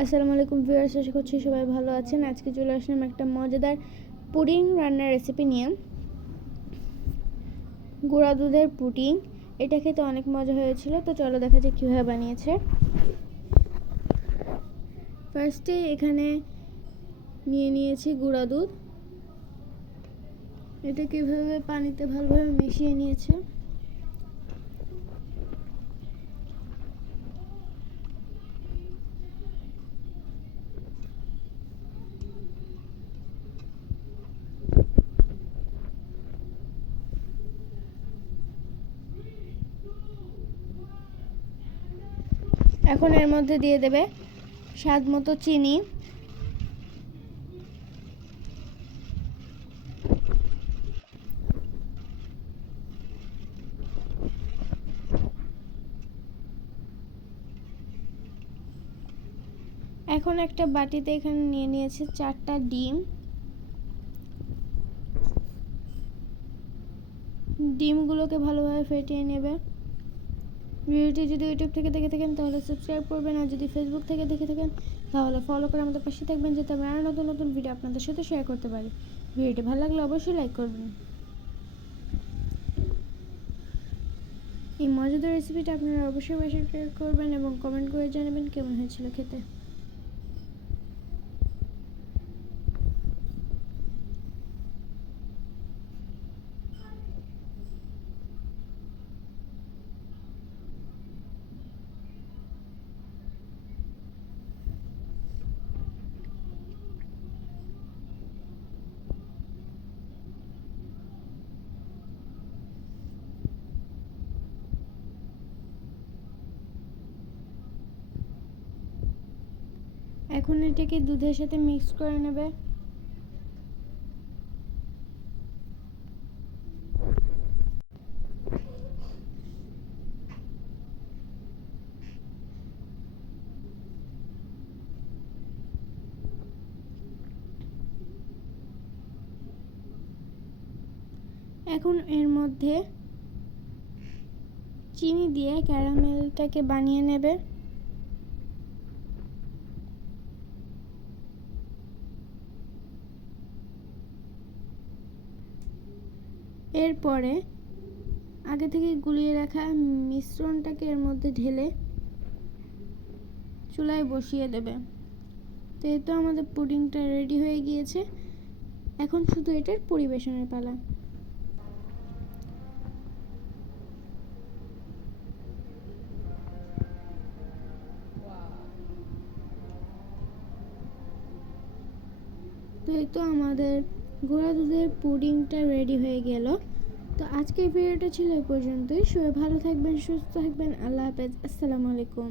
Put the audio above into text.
আসসালামু আলাইকুম ভিউয়ার্স, আশা করছি সবাই ভালো আছেন। আজকে চলে আসলাম একটা মজাদার পুডিং রান্নার রেসিপি নিয়ে। গুঁড়া দুধের পুডিং, এটা খেতে অনেক মজা হয়েছিল। তো চলো দেখা যাক কীভাবে বানিয়েছে। ফার্স্টে এখানে নিয়ে নিয়েছি গুঁড়া দুধ। এটা কীভাবে পানিতে ভালোভাবে মিশিয়ে নিয়েছে। এখন এর মধ্যে দিয়ে দেবে স্বাদ মতো চিনি, এখন একটা বাটিতে এখানে নিয়ে নিয়েছে 4টা ডিম। ডিমগুলোকে ভালোভাবে ফেটিয়ে নেবে। ভিডিওটি যদি ইউটিউব থেকে দেখে থাকেন তাহলে সাবস্ক্রাইব করবেন, আর যদি ফেসবুক থেকে দেখে থাকেন তাহলে ফলো করে আমাদের পাশে থাকবেন, যাতে আমরা আরও নতুন নতুন ভিডিও আপনাদের সাথে শেয়ার করতে পারি। ভিডিওটি ভালো লাগলে অবশ্যই লাইক করবেন। এই মজাদার রেসিপিটা আপনারা অবশ্যই বাসায় ট্রাই করবেন এবং কমেন্ট করে জানাবেন কেমন হয়েছিল খেতে। এখন এটাকে দুধের সাথে মিক্স করে নেবে। এখন এর মধ্যে চিনি দিয়ে ক্যারামেলটাকে বানিয়ে নেবে। এরপরে আগে থেকে গুলিয়ে রাখা মিশ্রণটাকে এর মধ্যে ঢেলে চুলায় বসিয়ে দেবে। তো এই তো আমাদের পুডিংটা রেডি হয়ে গিয়েছে। এখন শুধু এটার পরিবেশনের পালা। তো এই তো আমাদের গুঁড়া দুধের পুডিংটা রেডি হয়ে গেল। তো আজকের ভিডিওটা ছিল এই পর্যন্তই। সবাই ভালো থাকবেন, সুস্থ থাকবেন। আল্লাহ হাফেজ, আসসালামু আলাইকুম।